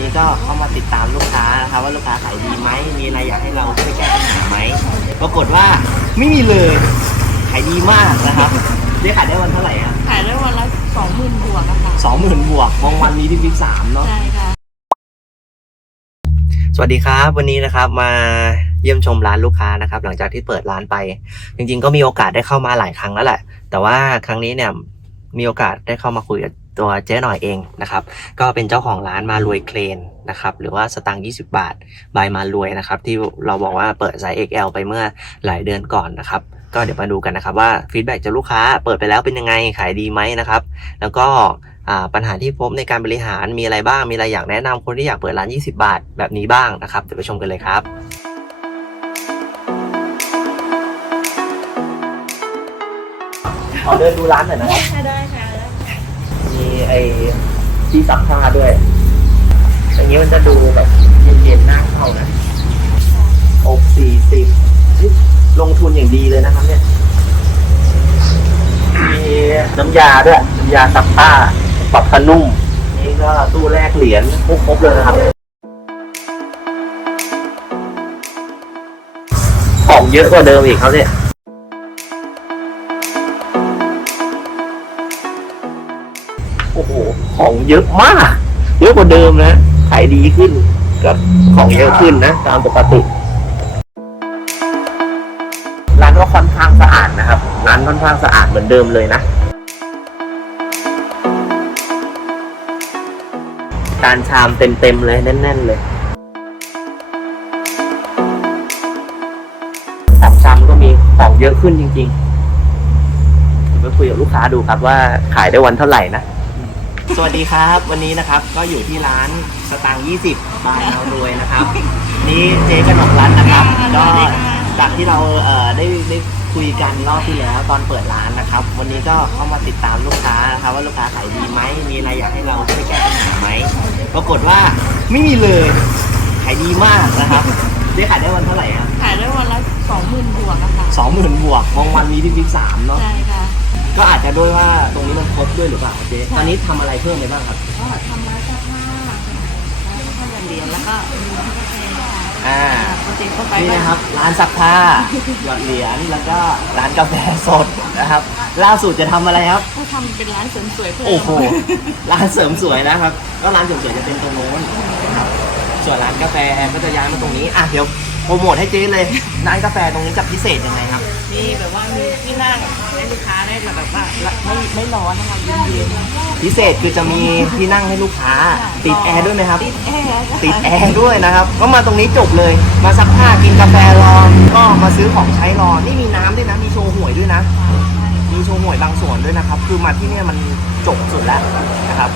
นี้ก็เข้ามาติดตามลูกค้านะครับว่าลูกค้าขายดีไหมมีอะไรอยากให้เราช่วยแก้ปัญหาไหมปรากฏว่าไม่มีเลยขายดีมากนะครับเจ๊ขายได้วันเท่าไหร่ครับขายได้วันละสองหมื่นบวกอะค่ะสองหมื่นบวกบางวันมีที่บิ๊กสามเนาะใช่ค่ะสวัสดีครับวันนี้นะครับมาเยี่ยมชมร้านลูกค้านะครับ หลังจากที่เปิดร้านไป จริง ๆ ก็มีโอกาสได้เข้ามาหลายครั้งแล้วแหละ แต่ว่าครั้งนี้เนี่ยมีโอกาสได้เข้ามาคุยกับ ตัวเจ๊หน่อยเองนะครับ ก็เป็นเจ้าของร้านมารวยเคลนนะครับ หรือว่าสตังค์20 บาทบายมารวยนะครับ ที่เราบอกว่าเปิดไซส์ XL ไปเมื่อหลายเดือนก่อนนะครับ ก็เดี๋ยวมาดูกันนะครับว่าฟีดแบ็จากลูกค้าเปิดไปแล้วเป็นยังไงขายดีไหมนะครับ แล้วก็อ่าปัญหาที่พบในการบริหารมีอะไรบ้างมีอะไรอยากแนะนำคนที่อยากเปิดร้าน 20 บาทแบบนี้บ้างนะครับเดี๋ยวไปชมกันเลยครับขอเดินดูร้านหน่อยนะครับได้ค่ะมี ไอ้ที่ซักผ้าด้วยอย่างนี้มันจะดูแบบเย็นๆน่าเข้านะอกสี่สิบลงทุนอย่างดีเลยนะครับ เนี่ย มีน้ำยาด้วย น้ำยาซักผ้าปรับผ้านุ่ม นี่ก็ตู้แลกเหรียญครบๆเลยนะครับ ของเยอะกว่าเดิมอีกครับเนี่ย ของเยอะมาก เยอะกว่าเดิมนะขายดีขึ้นกับของเยอะขึ้นนะ ตามปกติร้านก็ค่อนข้างสะอาดนะครับร้านค่อนข้างสะอาดเหมือนเดิมเลยนะการชามเต็มๆเลยแน่น ๆ เลยของชามก็มีของเยอะขึ้นจริงๆเดี๋ยวไปคุยกับลูกค้าดูครับว่าขายได้วันเท่าไหร่นะ สวัสดีครับ วันนี้นะครับก็อยู่ที่ร้านสตางค์20 บายเรารวยนะครับ นี่เจ๊กนกรัตน์นะครับ ก็จากที่เราเอ่อได้ได้คุยกันรอบที่แล้วตอนเปิดร้านนะครับ วันนี้ก็เข้ามาติดตามลูกค้านะครับว่าลูกค้าขายดีไหมมีอะไรอยากให้เราช่วยแก้ปัญหาไหมปรากฏว่าไม่มีเลยขายดีมากนะครับเจ๊ขายได้วันเท่าไหร่ครับขายได้วันละสองหมื่นบวกอะค่ะสองหมื่นบวกบางวันมีที่บิ๊กสามเนาะ ใช่ค่ะ ก็อาจจะด้วยว่าตรงนี้มันค รบด้วยหรือเปล่าครับเจ๊ตอนนี้ทำอะไรเพิ่มไปบ้างครับ ก็ทำร้านเสื้อผ้าแล้วก็อย่างเดียวแล้วก็มีที่กาแฟอ่าปกติก็ไปนี่นะครับ ร้านซักผ้าหยอดเหรียญแล้วก็ร้านกาแฟสดนะครับ ล่าสุดจะทำอะไรครับ ก็ทำเป็นร้านเสริมสวยเพิ่มโอ้โห ร้านเสริมสวยนะครับ ก็ร้านเสริมสวยจะเป็นตรงโน้นนะครับ ส่วนร้านกาแฟก็จะย้ายมาตรงนี้ อะเดี๋ยวโปรโมทให้เจ๊เลย ร้านกาแฟตรงนี้จะพิเศษยังไงครับนี่แบบว่ามีที่นั่งให้ลูกค้าได้แบบว่า ไม่ไม่ร้อนนะคะเย็นพิเศษคือจะมีที่นั่งให้ลูกค้า ติดแอร์ด้วยไหมครับ ๆติดแอร์นะคะติดแอร์ด้วยนะครับ ก็มาตรงนี้จบเลย มาซักผ้ากินกาแฟรอก็มาซื้อของใช้รอ นี่มีน้ำด้วยนะ มีโชว์หวยด้วยนะ มีโชว์หวยบางส่วนด้วยนะครับ คือมาที่เนี่ยมันจบสุดแล้วนะครับ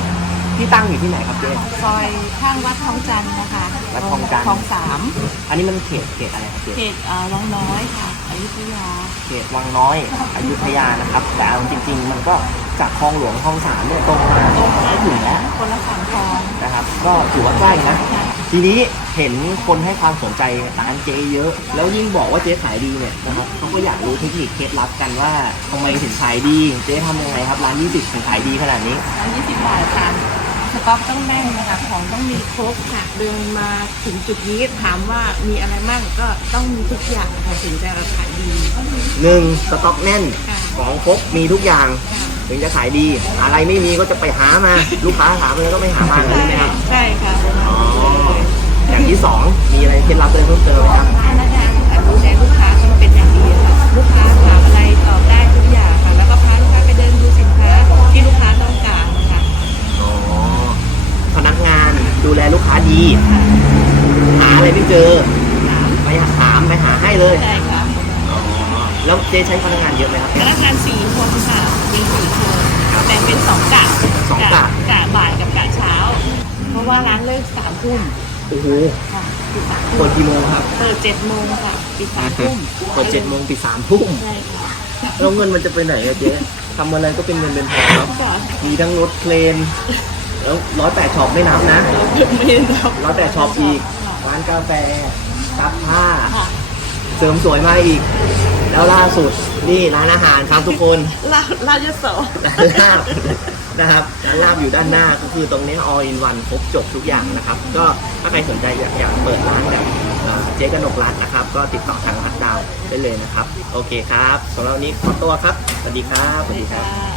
ที่ตั้งอยู่ที่ไหนครับเจ๊ซอยข้างวัดทองจันทร์นะคะวัดทองจันทร์คลองสามอันนี้มันเขตเขตอะไรครับเจ๊เขตเอ่อร้องน้อยค่ะอยุธยาเขตวังน้อยอยุธยานะครับแต่เอาจริง ๆ มันก็จากคลองหลวงคลองสามเนี่ยตรงมาตรงก็ถึงแล้วคนละฝั่งคลองนะครับ ก็ถือว่าใกล้นะ ทีนี้เห็นคนให้ความสนใจร้านเจ๊เยอะ แล้วยิ่งบอกว่าเจ๊ขายดีเนี่ยนะครับเขาก็อยากรู้เทคนิคเคล็ดลับกันว่าทำไมถึงขายดี เจ๊ทำยังไงครับร้าน20ถึงขายดีขนาดนี้ร้านยี่สิบบาทค่ะส ต็อกต้องแน่นนะคะของต้องมีครบค่ะเดินมาถึงจุดนี้ถามว่ามีอะไรบ้างก็ต้องมีทุกอย่างค่ะถึงจะขายดีหนึ่งสต็อกแน่น ค่ะของครบมีทุกอย่างค่ะถึงจะขายดี อะไรไม่มีก็จะไปหามา ลูกค้าถามเลยก็ไม่หามาเลยใช่ไหมครับ ใช่ค่ะอ๋อ อย่างที่สองมีอะไรเคล็ดลับอะไรเพิ่มเติมไหมครับ พนักงานค่ะดูแลลูกค้าต้องเป็นอย่างดีค่ะลูกค้าถามอะไรตอบได้ทุกอย่างค่ะ แล้วก็พาลูกค้าไปเดินดูสินค้าที่ลูกค้าต้องการนะคะ อ๋อพนักงานดูแลลูกค้าดี หาอะ ไรไม่เจอสามไปถามไปหาให้เลย ใช่ค่ะอ๋อแล้วเจ๊ใช้พนักงานเยอะไหมครับพนักงานสี่คนค่ะมีสี่คนแบ่งเป็นสองกะสองกะกะบ่ายกับกะเช้า เพราะว่าร้านเลิกสามทุ่มโอ้โหค่ะปิดสามเปิทุ่ดมกี่โมงครับเปิดเจ็ดโมงค่ะปิดสามทุ่มเปิดเจ็ดโมงปิดสามทุ่มใช่ค่ะแล้วเงินมันจะไปไหนอะเจ๊ทำอะไรก็เป็นเงินเป็นทองครับก็มีทั้งรถเคลนแล้วร้อยแปดช็อปไม่นับนะไม่รับร้อยแปดช็อปอีก ร้านกาแฟซักผ้า ค่ะเสริมสวยมาอีก แล้วล่าสุดนี่ร้านอาหารครับทุกคนเราเราจะสอนร้านลาบนะครับร้านลาบอยู่ด้านหน้าก็คือตรงนี้ all in one ครบจบทุกอย่างนะครับ ก็ถ้าใครสนใจอยากอยากเปิดร้านแบบเอ่อเจ๊กนกรัตน์นะครับ ก็ติดต่อทางรัดดาวได้เลยนะครับ โอเคครับสำหรับวันนี้ขอตัวครับสวัสดีครับสวัสดีครับ ค่ะ